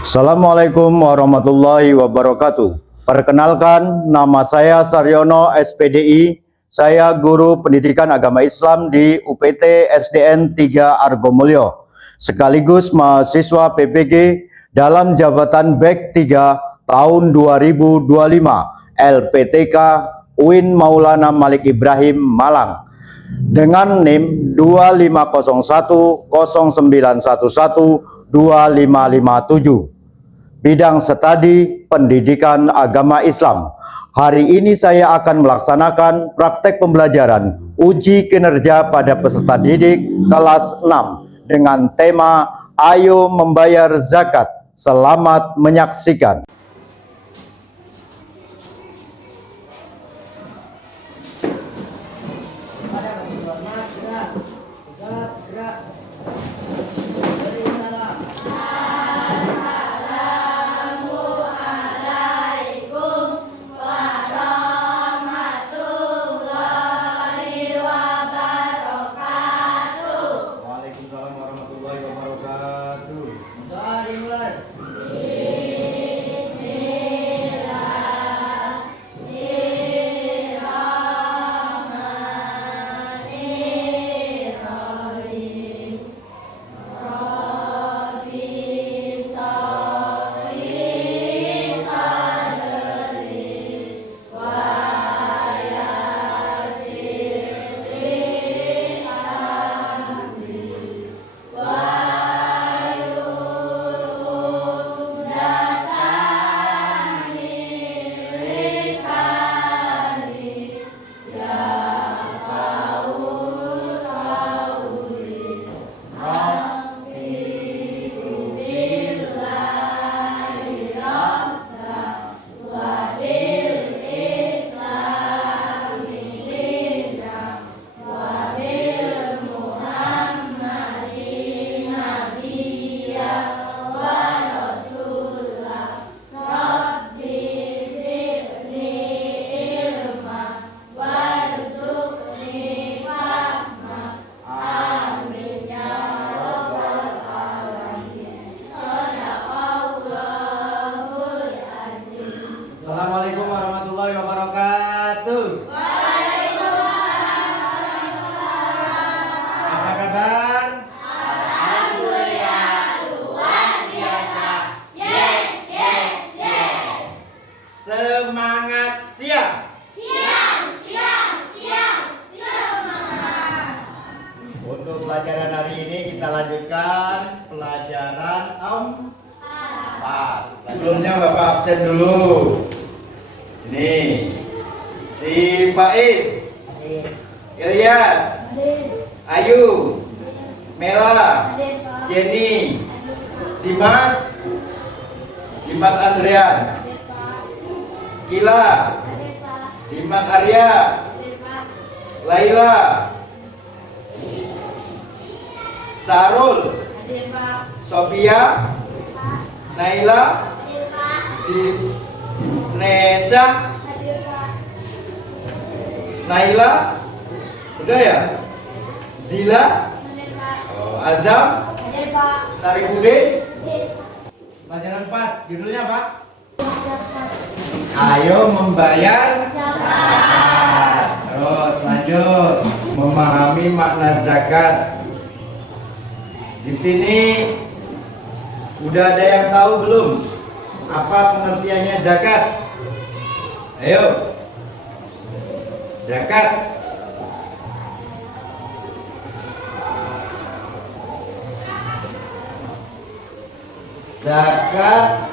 Assalamualaikum warahmatullahi wabarakatuh. Perkenalkan, nama saya Saryono SPDI. Saya guru pendidikan agama Islam di UPT SDN 3 Argomulyo, sekaligus mahasiswa PPG dalam jabatan BEK 3 tahun 2025 LPTK UIN Maulana Malik Ibrahim Malang dengan NIM 250109112557. Bidang studi pendidikan agama Islam. Hari ini saya akan melaksanakan praktek pembelajaran uji kinerja pada peserta didik kelas 6 dengan tema Ayo Membayar Zakat. Selamat menyaksikan. Assalamualaikum warahmatullahi wabarakatuh. Apa kabar? Alhamdulillah, luar biasa. Yes, yes, yes. Semangat siang. Siang, siang, siang, semangat. Untuk pelajaran hari ini kita lanjutkan pelajaran 4. Sebelumnya Bapak absen dulu. Ini si Faiz, Ilyas, Ayu, Mela, Jenny, Dimas, Andrian, Kila, Dimas Arya, Laila, Sarul, Sophia, Naila, Nesa, Naila, udah ya? Zila, Azam, Saripudin. Pelajaran 4, judulnya apa? Ayo membayar zakat. Terus lanjut, memahami makna zakat. Di sini udah ada yang tahu belum? Apa pengertiannya zakat? Ayo. Zakat. Zakat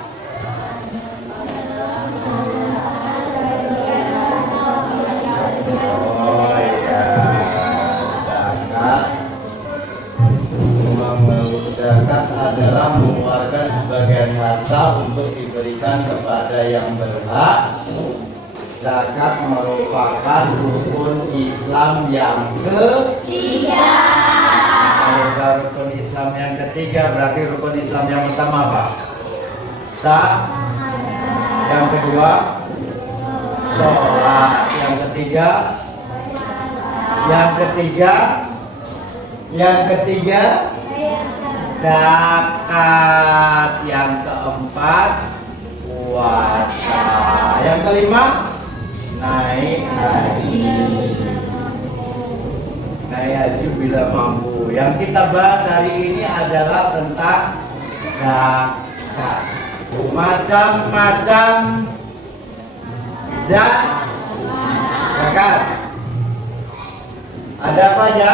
zakat adalah mengeluarkan sebagian harta untuk diberikan kepada yang berhak. Zakat merupakan rukun Islam yang ketiga. Kalau rukun Islam yang ketiga, berarti rukun Islam yang pertama apa? Sah. Yang kedua, sholat. Yang ketiga, zakat. Yang keempat, puasa. Yang kelima, naik haji. Naik haji bila mampu. Yang kita bahas hari ini adalah tentang zakat. Macam-macam zakat. Ada apa aja?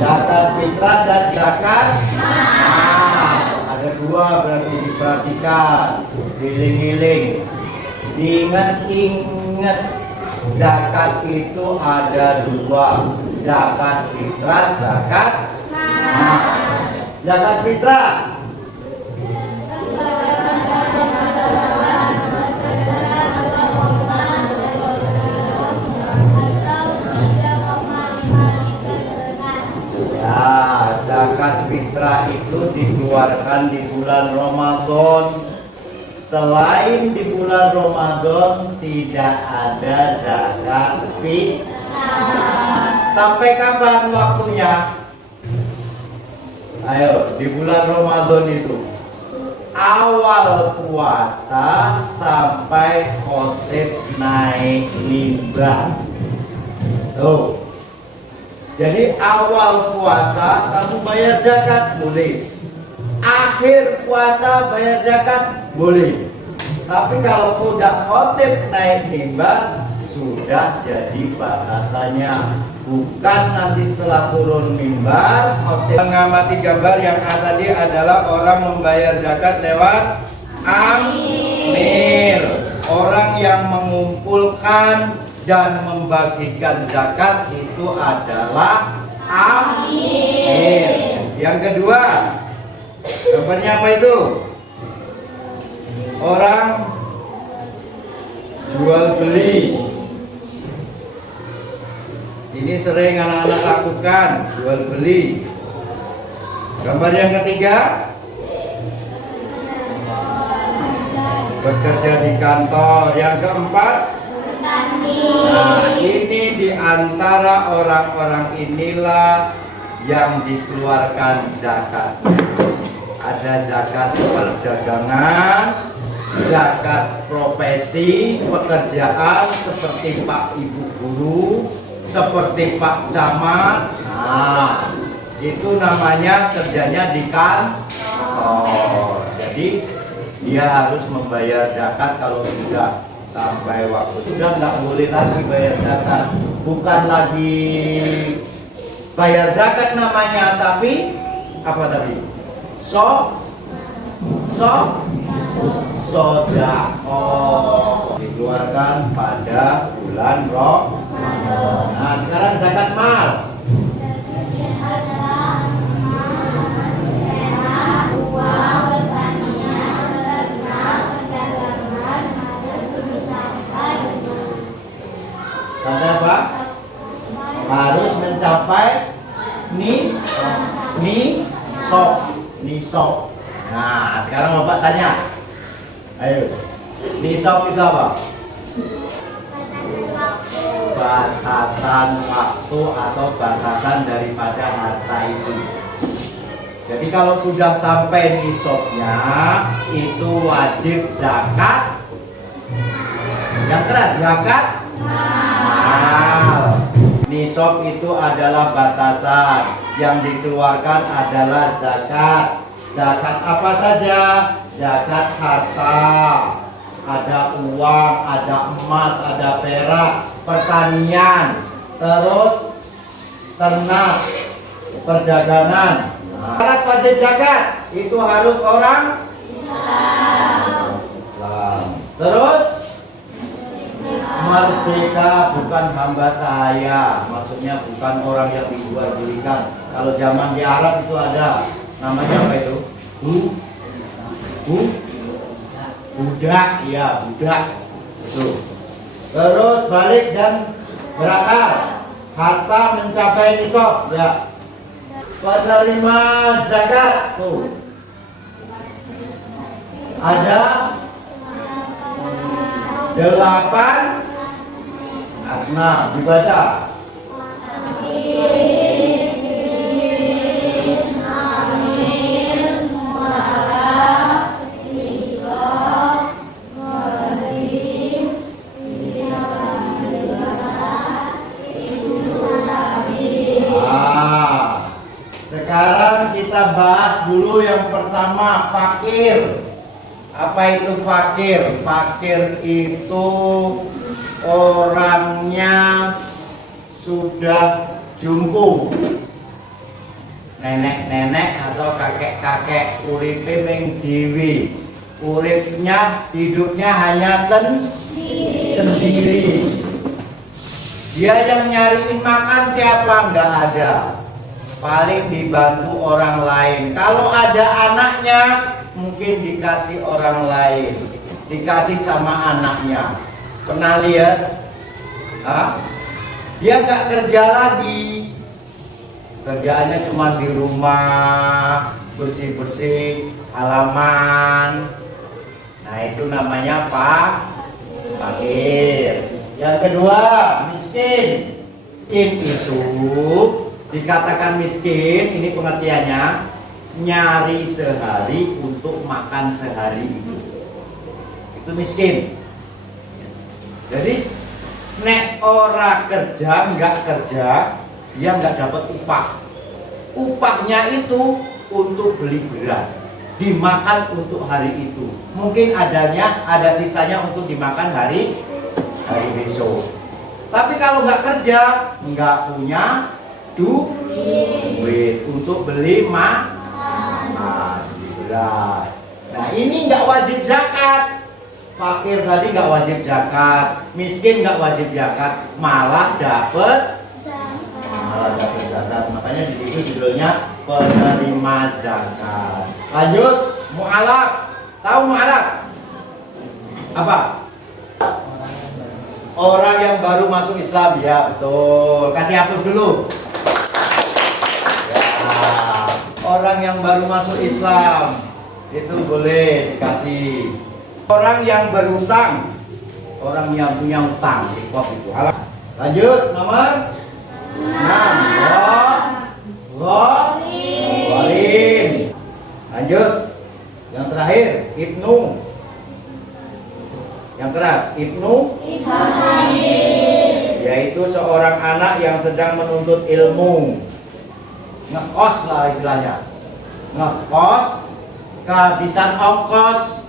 Zakat fitrah dan zakat mal. Ada dua, berarti diperhatikan, diiling-iling, diingat-ingat. Zakat itu ada dua, zakat fitrah, zakat mal. Zakat fitrah zakat fitrah itu dikeluarkan di bulan Ramadan. Selain di bulan Ramadan tidak ada zakat fitrah. Sampai kapan waktunya? Ayo, di bulan Ramadan itu awal puasa sampai khotib naik mimbar. Tuh. Jadi awal puasa kamu bayar zakat boleh, akhir puasa bayar zakat boleh. Tapi kalau sudah khotib naik mimbar sudah jadi batasannya, bukan nanti setelah turun mimbar khotib. Mengamati gambar yang tadi adalah orang membayar zakat lewat amir, orang yang mengumpulkan dan membagikan zakat itu adalah amir. Yang kedua, gambarnya apa itu? Orang jual beli. Ini sering anak-anak lakukan, jual beli. Gambar yang ketiga, bekerja di kantor. Yang keempat, nah, ini diantara orang-orang inilah yang dikeluarkan zakat. Ada zakat perdagangan, zakat profesi, pekerjaan seperti Pak Ibu Guru, seperti Pak Camat. Nah, itu namanya kerjanya di kantor. Jadi dia harus membayar zakat kalau sudah sampai waktu. Sudah nggak boleh lagi bayar zakat. Bukan lagi bayar zakat namanya, tapi apa tadi? Sodako dikeluarkan pada bulan Ramadan. Nah, sekarang zakat mal. Tanda apa? Harus mencapai nisab. Nah, sekarang Bapak tanya. Ayo. Nisab itu apa? Batasan waktu atau batasan daripada harta itu. Jadi kalau sudah sampai nisabnya itu wajib zakat. Yang keras zakat mal. Nisab itu adalah batasan, yang dikeluarkan adalah zakat. Zakat apa saja? Zakat harta, ada uang, ada emas, ada perak, pertanian, terus ternak, perdagangan. Syarat wajib zakat itu harus orang Islam. Terus merdeka, bukan hamba sahaya. Maksudnya bukan orang yang dijual-belikan. Kalau zaman di Arab itu ada namanya apa itu? Budak, ya budak. Itu. Terus balik dan berakal. Harta mencapai nisab, ya. Penerima zakat tuh. Ada 8 asma, dibaca. Sekarang kita bahas dulu yang pertama, fakir. Apa itu fakir? Fakir itu orangnya sudah jumbo, nenek-nenek atau kakek-kakek, uripe ming dewi, uripnya hidupnya hanya sendiri. Dia yang nyariin makan siapa? Nggak ada, paling dibantu orang lain. Kalau ada anaknya mungkin dikasih orang lain, dikasih sama anaknya. Pernah lihat? Dia nggak kerja lagi, kerjaannya cuma di rumah, bersih-bersih halaman. Nah itu namanya fakir. Yang kedua, miskin. Miskin itu dikatakan miskin, ini pengertiannya, nyari sehari untuk makan sehari itu miskin. Jadi nek ora kerja, nggak kerja, dia nggak dapat upah. Upahnya itu untuk beli beras, dimakan untuk hari itu. Mungkin ada sisanya untuk dimakan hari besok. Tapi kalau nggak kerja, nggak punya duit untuk beli beras. Nah ini nggak wajib zakat. Fakir tadi nggak wajib zakat, miskin nggak wajib zakat, malah dapat zakat. Makanya di situ judulnya penerima zakat. Lanjut, mu'alaf. Tahu mu'alaf? Apa? Orang yang baru masuk Islam. Ya betul. Kasih hapus dulu. Ya, orang yang baru masuk Islam itu boleh dikasih. Orang yang berhutang, orang yang punya hutang, itu. Lanjut, nomor 6. Gharim. Lanjut, yang terakhir, Ibnu. Yang keras, Ibnu, yaitu seorang anak yang sedang menuntut ilmu. Ngekos lah istilahnya. Ngekos, kehabisan ongkos,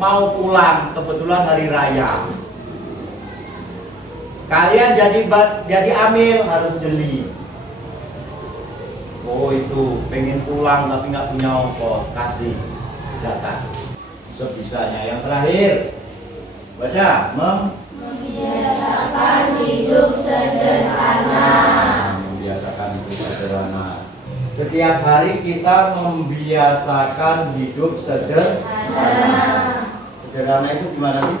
mau pulang, kebetulan hari raya. Kalian jadi amil, harus jeli. Oh itu pengen pulang tapi nggak punya ongkos, kasih zakat sebisanya. Yang terakhir, baca, membiasakan hidup sederhana. Membiasakan hidup sederhana. Setiap hari kita membiasakan hidup sederhana. Sederhana itu gimana sih?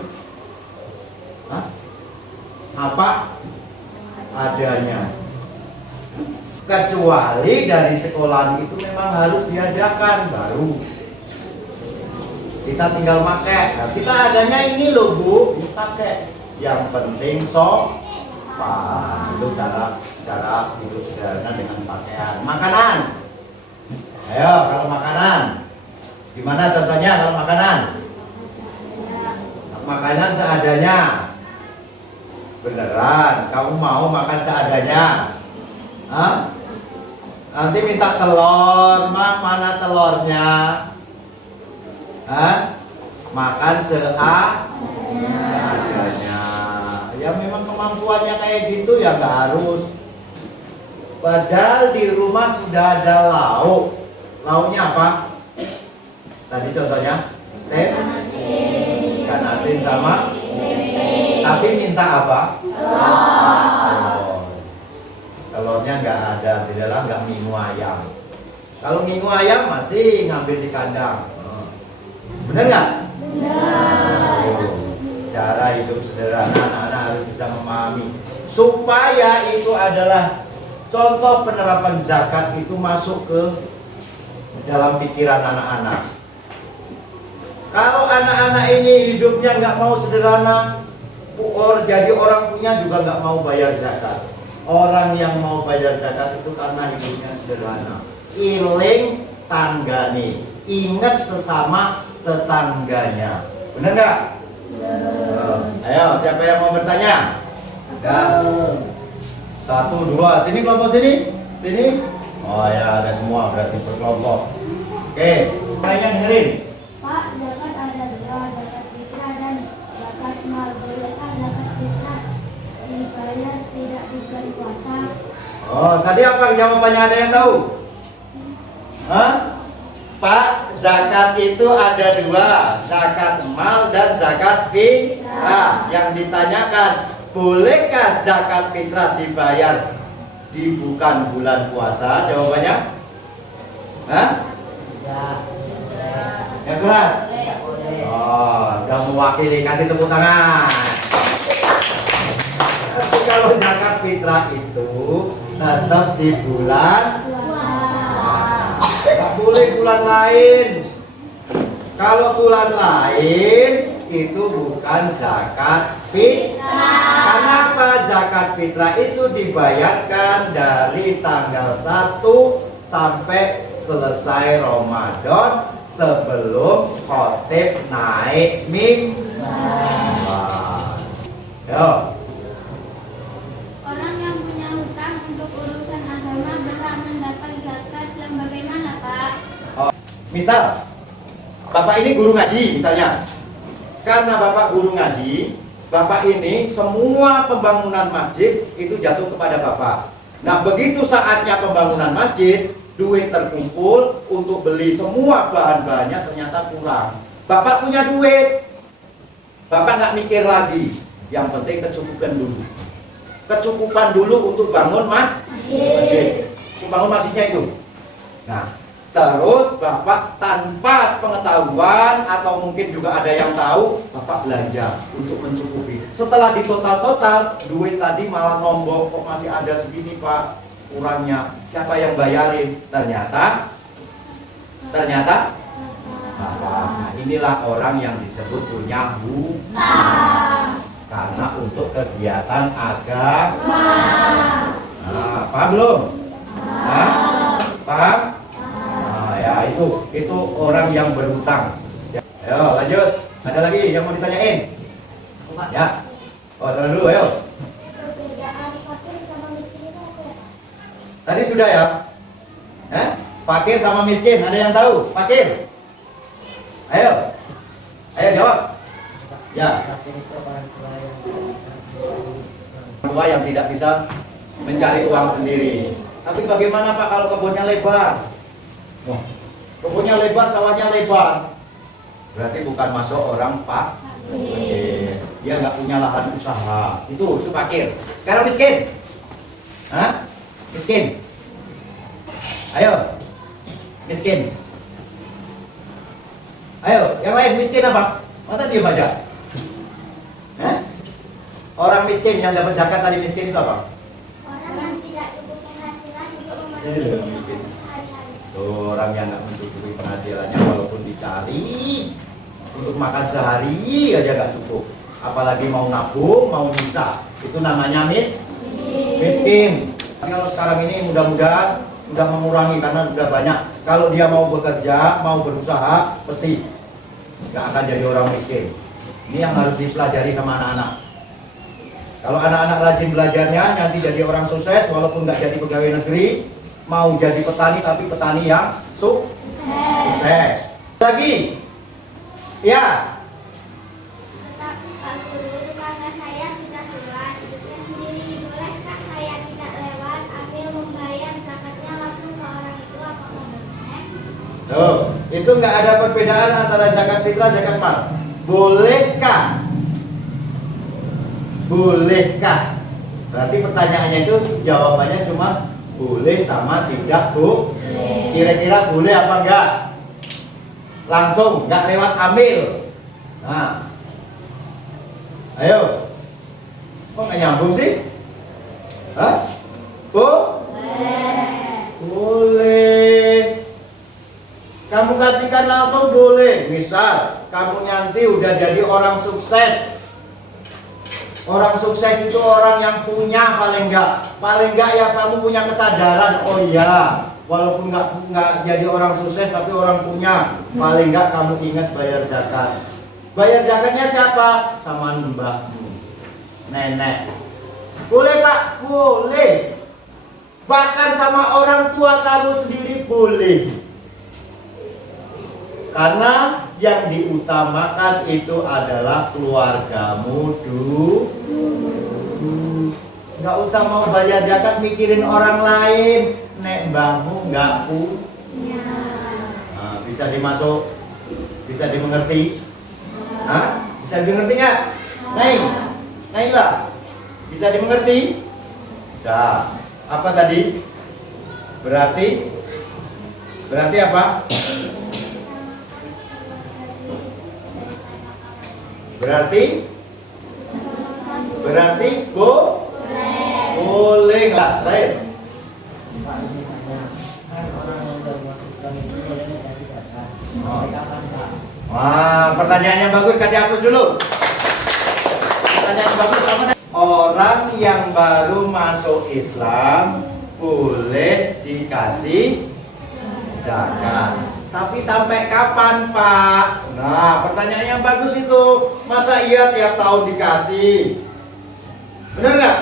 Apa adanya. Kecuali dari sekolahan itu memang harus diadakan baru kita tinggal pakai. Nah, kita adanya ini loh Bu, dipakai. Yang penting sopan. Itu cara hidup sederhana dengan pakaian. Makanan. Ayo kalau makanan, gimana contohnya kalau makanan? Makanan seadanya. Beneran, kamu mau makan seadanya? Nanti minta telur, mana telurnya? Makan seadanya. Ya memang kemampuannya kayak gitu ya, nggak harus. Padahal di rumah sudah ada lauk. Lauknya apa? Tadi contohnya ikan asin sama tapi minta apa? Telur. Telurnya nggak ada, di dalam nggak minggu ayam. Kalau minggu ayam masih ngambil di kandang. Bener nggak? Benar. Cara hidup sederhana, anak-anak harus bisa memahami supaya itu adalah contoh penerapan zakat itu masuk ke dalam pikiran anak-anak. Kalau anak-anak ini hidupnya nggak mau sederhana, jadi orang punya juga nggak mau bayar zakat. Orang yang mau bayar zakat itu karena hidupnya sederhana. Iling tanggane, ingat sesama tetangganya. Benar nggak? Ayo, siapa yang mau bertanya? Ada. 1, 2, sini kelompok sini. Sini. Oh ya, ada semua berarti berkelompok. Oke, kalian dengerin. Pak, zakat ada dua, zakat fitrah dan zakat mal. Bolehkah zakat fitrah dibayar tidak di bulan puasa? Oh, tadi apa jawabannya, ada yang tahu? Hah? Pak, zakat itu ada dua, zakat mal dan zakat fitrah. Yang ditanyakan, bolehkah zakat fitrah dibayar di bukan bulan puasa? Jawabannya? Hah? Yang keras? Oh, udah mewakili, kasih tepuk tangan. Tapi kalau zakat fitrah itu tetap di bulan puasa. Nggak boleh bulan lain. Kalau bulan lain itu bukan zakat fitrah. Kenapa zakat fitrah itu dibayarkan dari tanggal 1 sampai selesai Ramadan sebelum khotib naik mimbar. Yo. Orang yang punya hutang untuk urusan agama berhak mendapat zakat yang bagaimana, Pak? Misal, Bapak ini guru ngaji misalnya. Karena Bapak guru ngaji, Bapak ini semua pembangunan masjid itu jatuh kepada Bapak. Nah, begitu saatnya pembangunan masjid, duit terkumpul untuk beli semua bahan-bahannya ternyata kurang. Bapak punya duit, Bapak nggak mikir lagi. Yang penting kecukupan dulu. Kecukupan dulu untuk bangun masjid. Bangun masjidnya itu. Nah, terus Bapak tanpa pengetahuan atau mungkin juga ada yang tahu, Bapak belanja untuk mencukupi. Setelah ditotal-total, duit tadi malah nombok, kok masih ada segini Pak kurangnya. Siapa yang bayarin? Ternyata Bapak. Nah, inilah orang yang disebut punya hutang. Karena untuk kegiatan agama. Nah, paham belum? Nah, paham? Nah, ya itu orang yang berhutang. Ya, ayo lanjut. Ada lagi yang mau ditanyain? Ya. Oh, sana dulu, ayo. Perbedaan fakir sama miskin itu apa ya? Tadi sudah ya? Fakir sama miskin, ada yang tahu? Fakir? Ayo. Ayo jawab. Ya. Tua yang tidak bisa mencari uang sendiri. Tapi bagaimana Pak kalau kebunnya lebar? Wah, kebunnya lebar, sawahnya lebar. Berarti bukan masuk orang Pak. Dia nggak punya lahan usaha. Itu fakir. Sekarang miskin. Hah? Miskin. Ayo. Miskin. Ayo, yang lain miskin apa? Masa dia baca? Hah? Orang miskin yang dapat zakat tadi miskin itu apa? Orang yang tidak cukup penghasilan untuk Ini memenuhi miskin. kebutuhan sehari-hari. Tuh, orang yang nggak mencukupi penghasilannya walaupun dicari untuk makan sehari aja nggak cukup. Apalagi mau nabung, mau bisa. Itu namanya miskin. Tapi kalau sekarang ini mudah-mudahan sudah mengurangi karena sudah banyak. Kalau dia mau bekerja, mau berusaha, pasti nggak akan jadi orang miskin. Ini yang harus dipelajari sama anak-anak. Kalau anak-anak rajin belajarnya, nanti jadi orang sukses walaupun nggak jadi pegawai negeri, mau jadi petani tapi petani yang sukses. Lagi, ya. Tetapi Pak Guru, karena saya sudah tua, hidupnya sendiri, bolehkah saya tidak lewat ambil membayar zakatnya langsung ke orang itu, apakah boleh? Tuh, itu nggak ada perbedaan antara zakat fitrah, zakat mal. Bolehkah? Bolehkah? Berarti pertanyaannya itu jawabannya cuma boleh sama tidak, Bu. Kira-kira boleh apa enggak? Langsung, nggak lewat ambil. Nah, ayo. Kok nggak nyambung sih? Hah? Bu? Boleh. Kamu kasihkan langsung boleh. Misal, kamu nanti udah jadi orang sukses. Orang sukses itu orang yang punya paling enggak ya kamu punya kesadaran. Oh iya, walaupun nggak jadi orang sukses tapi orang punya, paling enggak kamu ingat bayar zakat. Bayar zakatnya siapa? Sama mbahmu, nenek. Boleh Pak, boleh. Bahkan sama orang tua kamu sendiri boleh. Karena yang diutamakan itu adalah keluargamu dulu. Nggak usah mau bayar zakat mikirin orang lain. Nek mbahmu nggak punya. Nah, bisa dimasuk, bisa dimengerti? Hah? Bisa dimengerti nggak? Naila, bisa dimengerti? Bisa. Apa tadi? Berarti apa? Berarti boleh nggak? Terakhir. Wah, pertanyaannya bagus, kasih hapus dulu. Pertanyaan bagus apa? Orang yang baru masuk Islam boleh dikasih zakat. Tapi sampai kapan, Pak? Nah, pertanyaan yang bagus itu. Masa iya tiap tahun dikasih? Bener nggak?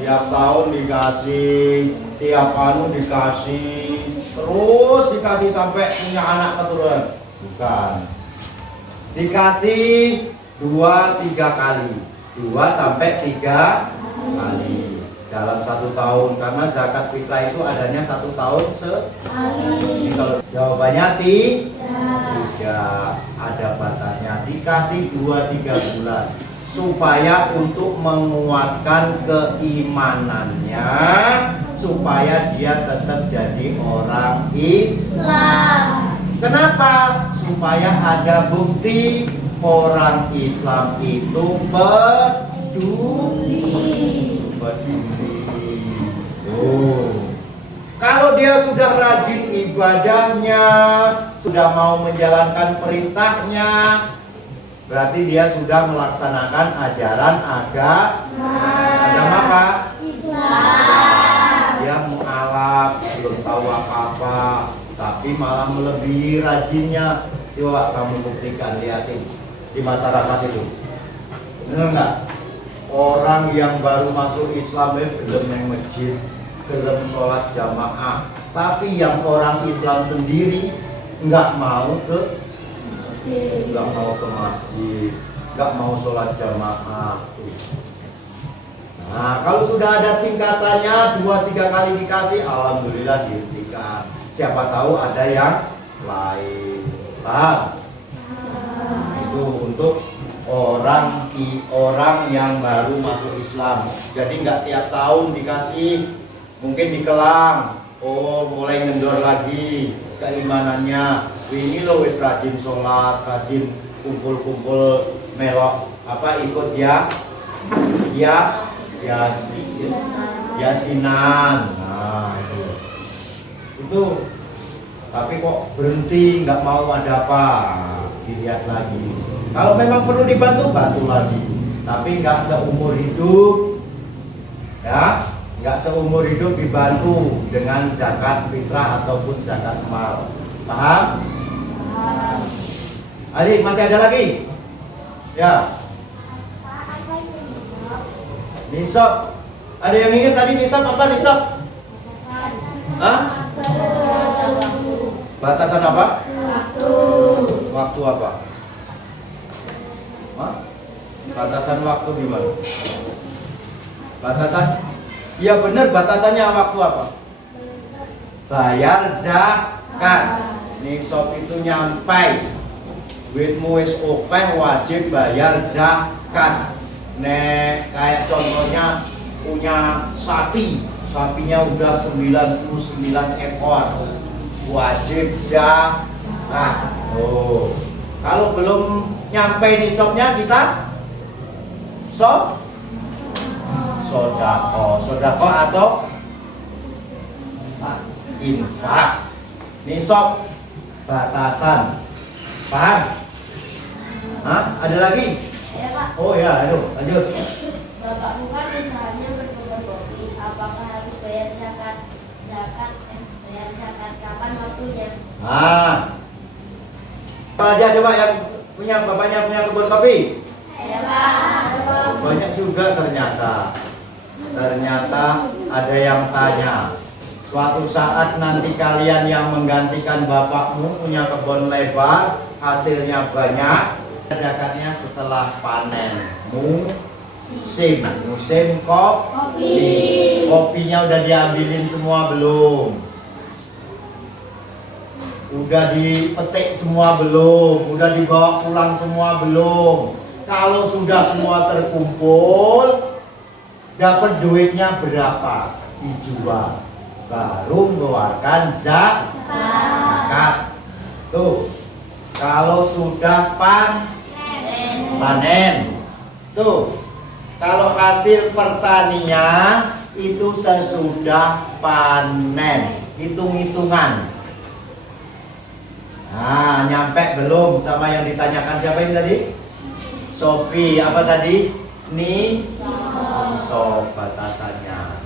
Tiap tahun dikasih, tiap anu dikasih, terus dikasih sampai punya anak keturunan. Bukan. Dikasih 2-3 kali. 2-3 kali dalam 1 tahun, karena zakat fitrah itu adanya 1 tahun sekali. Kalau jawabannya tidak ada batasnya, dikasih 2-3 bulan supaya untuk menguatkan keimanannya, supaya dia tetap jadi orang Islam. Kenapa? Supaya ada bukti orang Islam itu peduli. Kalau dia sudah rajin ibadahnya, sudah mau menjalankan perintahnya, berarti dia sudah melaksanakan ajaran agama apa? Islam. Dia mualaf, belum tahu apa-apa, tapi malah melebihi rajinnya. Coba kamu buktikan, lihatin di masyarakat itu. Benar nggak? Orang yang baru masuk Islam belum yang masjid, belum sholat jamaah, tapi yang orang Islam sendiri nggak mau ke masjid, nggak mau sholat jamaah. Nah, kalau sudah ada tingkatannya 2-3 kali dikasih, alhamdulillah dihentikan. Siapa tahu ada yang lain. Paham? Nah, itu untuk orang yang baru masuk Islam. Jadi nggak tiap tahun dikasih, mungkin dikelang. Oh, mulai ngendor lagi keimanannya. Ini loh wis rajin sholat, rajin kumpul-kumpul melok ikut yasinan. Nah, itu. Tapi kok berhenti, nggak mau ada apa, dilihat lagi. Kalau memang perlu dibantu, bantu lagi. Tapi nggak seumur hidup, ya, nggak seumur hidup dibantu dengan zakat fitrah ataupun zakat mal. Paham? Adik, masih ada lagi? Ya. Nisab. Ada yang ingat tadi nisab apa nisab? Hah? Batasan apa? Waktu apa? Hah? Batasan waktu gimana? Batasan? Iya benar, batasannya waktu apa? Bayar zakat. Nisab itu nyampai. Duitmu wis akeh, wajib bayar zakat. Nek kayak contohnya punya sapi, sapinya udah 99 ekor. Wajib zakat. Oh, kalau belum nyampe nisabnya kita sodako atau infak. Nisab batasan. Paham? Hah? Ada lagi? Ya, Pak. Oh ya, ayo lanjut. Bapak bukan usahanya berkebun kopi, apakah harus bayar zakat? Bayar zakat kapan waktunya? Nah, apa aja coba yang bapaknya punya kebun kopi? Ya, Pak. Banyak juga ternyata Ada yang tanya, suatu saat nanti kalian yang menggantikan bapakmu punya kebun lebar, hasilnya banyak, zakatnya setelah panen. Musim kopinya udah diambilin semua belum? Udah dipetik semua belum? Udah dibawa pulang semua belum? Kalau sudah semua terkumpul, dapat duitnya berapa? Dijual, baru mengeluarkan zakat. Tuh, kalau sudah panen, tuh, kalau hasil pertanian itu sesudah panen, hitung-hitungan. Nah, nyampe belum sama yang ditanyakan siapa ini tadi? Sofi, apa tadi? Nisab batasannya.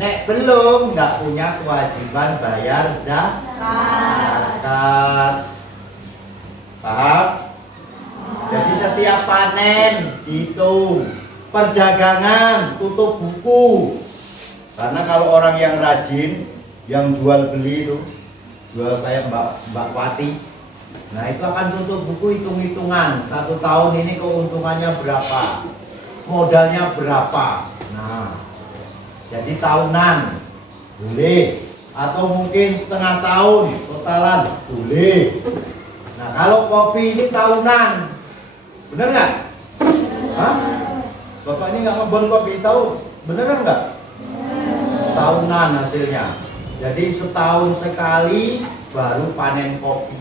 Nek belum, nggak punya kewajiban bayar zakat. Paham? Jadi setiap panen hitung. Perdagangan tutup buku. Karena kalau orang yang rajin, yang jual beli itu, jual kayak Mbak Wati, nah itu akan tutup buku hitung-hitungan. 1 tahun ini keuntungannya berapa, modalnya berapa. Nah, jadi tahunan boleh, atau mungkin setengah tahun totalan boleh. Nah, kalau kopi ini tahunan, bener nggak? Hah? Bapak ini nggak ngebon kopi, tahu? Beneran nggak? Tahunan hasilnya. Jadi setahun sekali baru panen kopi.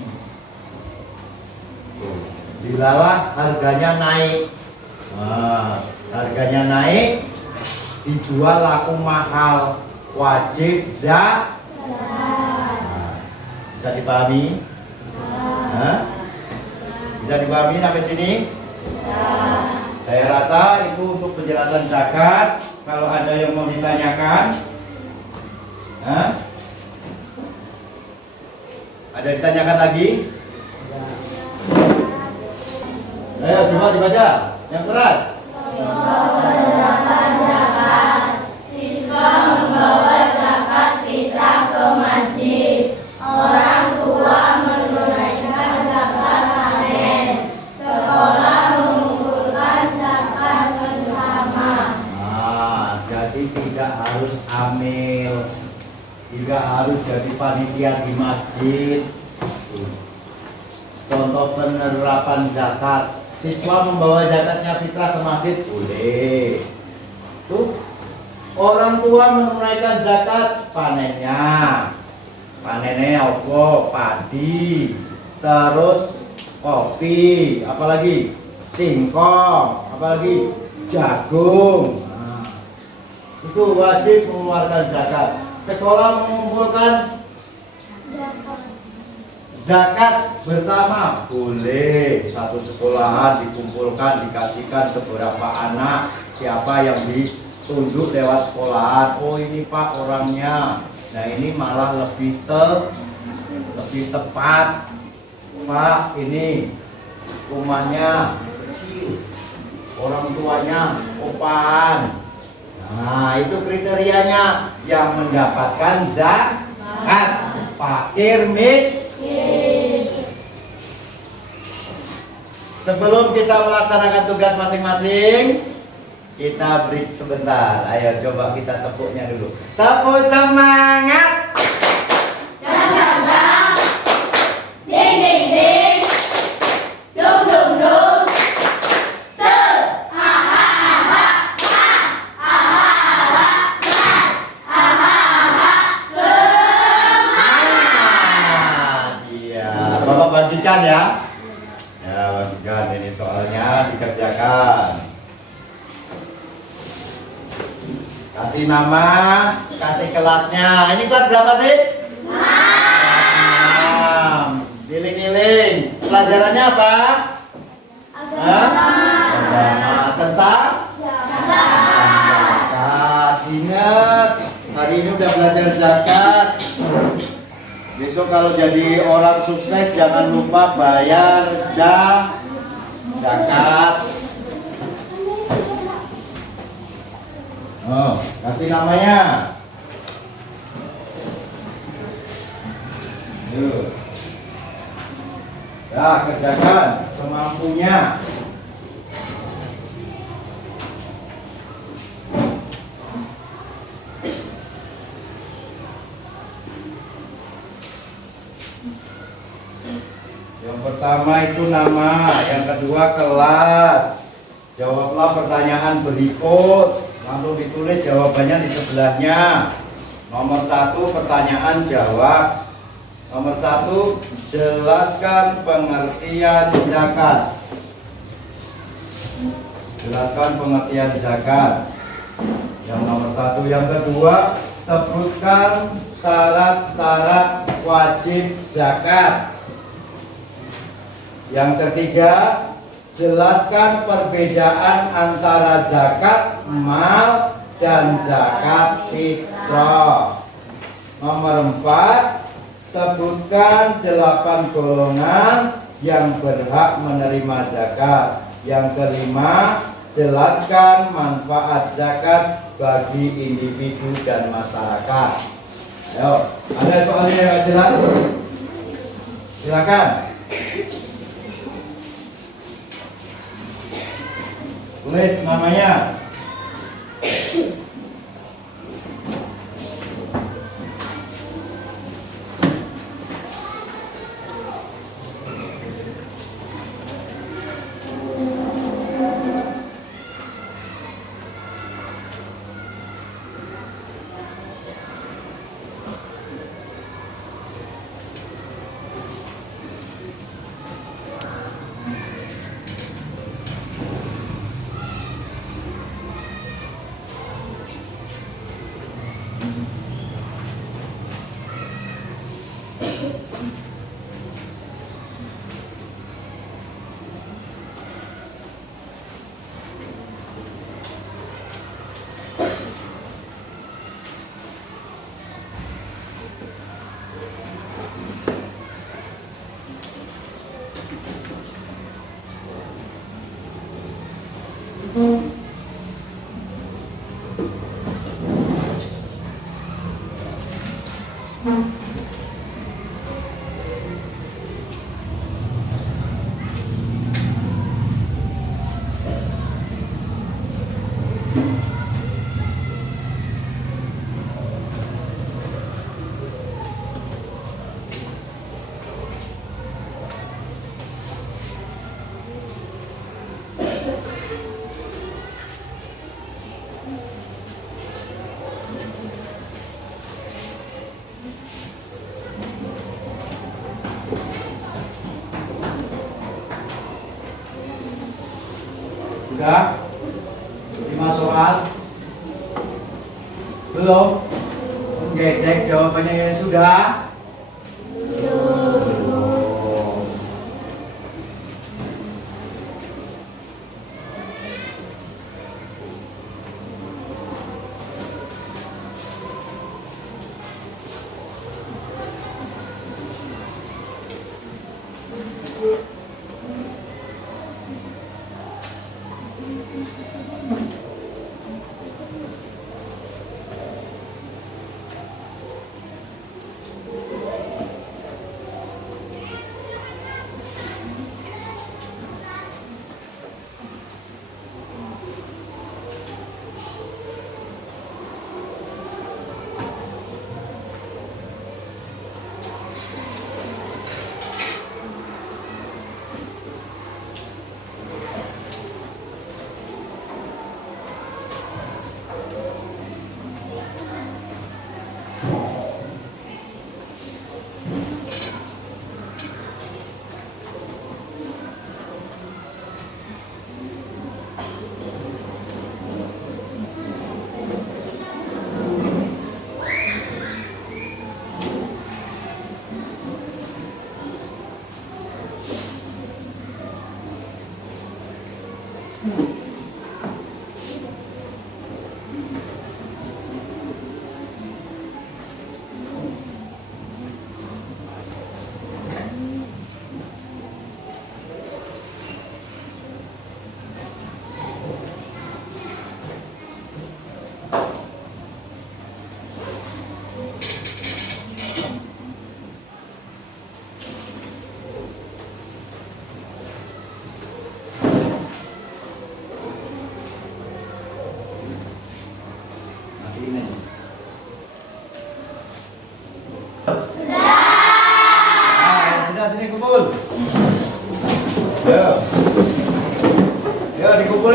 Bilalah harganya naik. Nah, harganya naik, dijual laku mahal, wajib zakat. Nah, bisa dipahami? Hah? Bisa dipahami sampai sini? Saya rasa itu untuk penjelasan zakat. Kalau ada yang mau ditanyakan, ada ditanyakan lagi? Ayo coba dibaca yang keras. Siswa membawa zakat fitrah ke masjid. Orang tua menunaikan zakat panen. Sekolah mengumpulkan zakat bersama. Nah, jadi tidak harus amil, tidak harus jadi panitia di masjid. Contoh penerapan zakat, siswa membawa zakatnya fitrah ke masjid boleh. Tuh, orang tua menunaikan zakat panennya apa? Padi, terus kopi, apalagi singkong, apalagi jagung. Nah, itu wajib mengeluarkan zakat. Sekolah mengumpulkan zakat bersama boleh. Satu sekolahan dikumpulkan, dikasihkan ke beberapa anak, siapa yang ditunjuk lewat sekolahan. Oh ini Pak orangnya, nah ini malah lebih tepat. Pak ini rumahnya kecil, orang tuanya opahan. Nah itu kriterianya, yang mendapatkan zakat, fakir miskin. Sebelum kita melaksanakan tugas masing-masing, kita break sebentar. Ayo coba kita tepuknya dulu. Tepuk semangat. Ding ding ding. Dung dung dung. Se. Ha ha ha ha. Ha ha ha ha. Ha ha ha. Ah, iya. Bapak bagikan ya. Ya, bagikan ini soalnya dikerjakan. Kasih nama, kasih kelasnya. Ini kelas berapa sih? 6. Giling-giling. Pelajarannya apa? Agama. Tentang? Zakat. Ingat, hari ini udah belajar zakat. Besok kalau jadi orang sukses jangan lupa bayar zakat. Oh, kasih namanya. Yuk. Ya, kerjakan semampunya. Yang pertama itu nama, yang kedua kelas. Jawablah pertanyaan berikut, lalu ditulis jawabannya di sebelahnya. Nomor 1 pertanyaan jawab. Nomor 1, jelaskan pengertian zakat. Jelaskan pengertian zakat. Yang nomor 1. Yang kedua, sebutkan syarat-syarat wajib zakat. Yang ketiga, jelaskan perbedaan antara zakat mal dan zakat fitrah. Nomor 4, sebutkan 8 golongan yang berhak menerima zakat. Yang kelima, jelaskan manfaat zakat bagi individu dan masyarakat. Ayo, ada soalnya yang nggak jelas? Silakan. Tulis namanya. Sudah? 5 soal? Belum? Menggedek jawabannya yang sudah?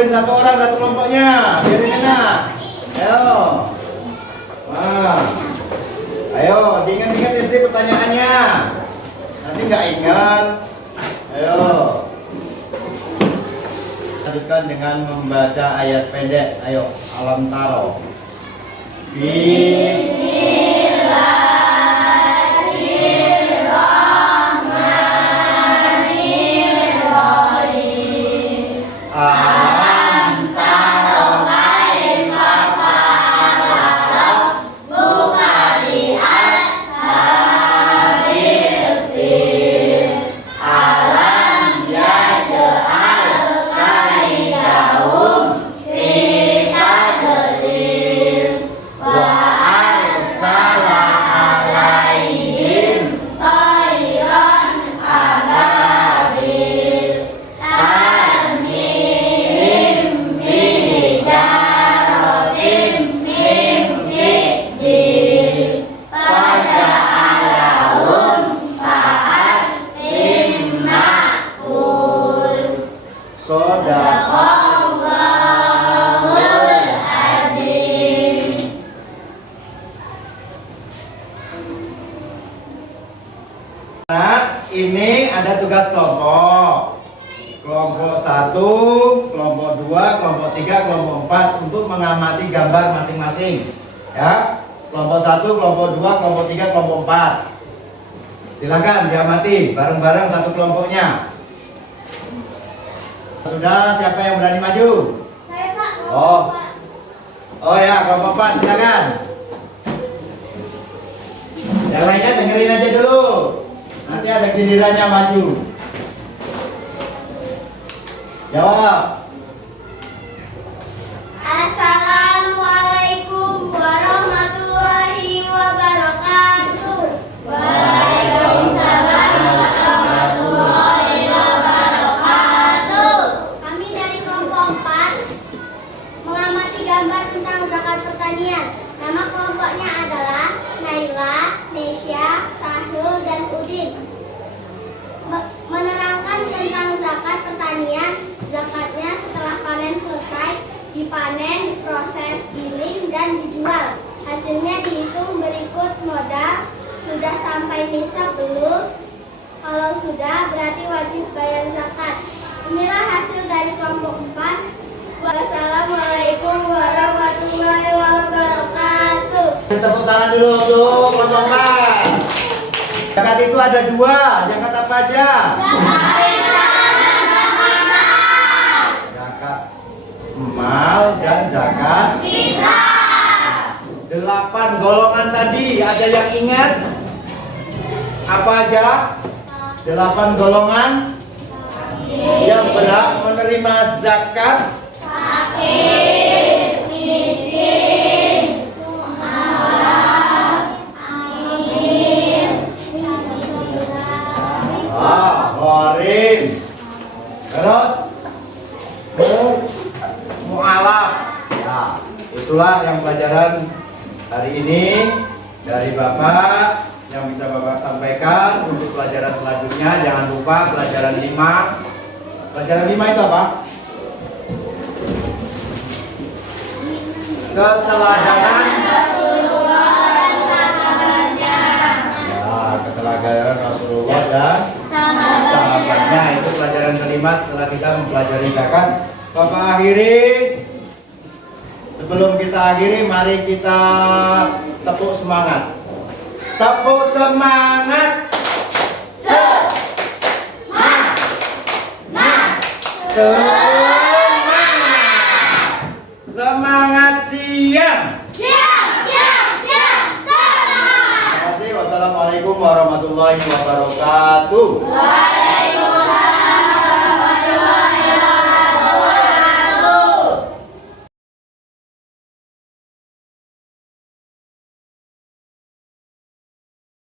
Ambil satu orang satu kelompoknya, biar enak. Ayo. Wah. Ayo, diingat-ingat nanti pertanyaannya. Nanti nggak ingat. Ayo. Lanjutkan dengan membaca ayat pendek. Ayo, alam taro. Bismillahirrahmanirrahim. Alam taro kaifa fa'ala rabbuka bi ashabil fil. Alam yaj'al kaidahum fi tadlil wa arsala alaihim tayran ababil tarmihim bihijaratin min sijil faja'alahum ka'asfin ma'kul. Shadaqallahul azim. Nah, ini ada tugas kelompok. Kelompok 1, kelompok 2, kelompok 3, kelompok 4 untuk mengamati gambar masing-masing. Ya. Kelompok 1, kelompok 2, kelompok 3, kelompok 4. Silakan diamati bareng-bareng satu kelompoknya. Sudah, siapa yang berani maju? Saya Pak. Oh. Oh ya, kelompok 4 silakan. Yang lainnya dengerin aja dulu. Nanti ada gilirannya maju. Jawab. Assalamualaikum warahmatullahi wabarakatuh. Waalaikumsalam warahmatullahi wabarakatuh. Kami dari kelompok 4 mengamati gambar tentang zakat pertanian. Nama kelompoknya adalah Naila, Nesya, Sahul, dan Udin. Menerangkan tentang zakat pertanian. Zakatnya setelah panen selesai, dipanen, diproses, giling, dan dijual. Hasilnya dihitung berikut modal. Sudah sampai nisab belum? Kalau sudah, berarti wajib bayar zakat. Inilah hasil dari kelompok 4. Wassalamualaikum warahmatullahi wabarakatuh. Tepuk tangan dulu untuk kelompok 4. Zakat itu ada 2. Zakat apa aja? Zakat mal dan zakat fitrah. 8 golongan tadi, ada yang ingat? Apa aja? 8 golongan yang berhak menerima zakat. Fakir, miskin, mu'alaf, amil, Gharim. Terus mu'alaf. Ya, itulah yang pelajaran hari ini dari Bapak yang bisa Bapak sampaikan. Untuk pelajaran selanjutnya jangan lupa pelajaran 5. Pelajaran 5 itu apa? Keteladanan Rasulullah sahabatnya. Ya, keteladanan Rasulullah dan sahabatnya. Itu pelajaran kelima setelah kita mempelajari zakat. Bapak akhiri. Sebelum kita akhiri, mari kita tepuk semangat. Tepuk semangat. Semangat. Semangat siang. Siap. Terima kasih. Wassalamualaikum warahmatullahi wabarakatuh.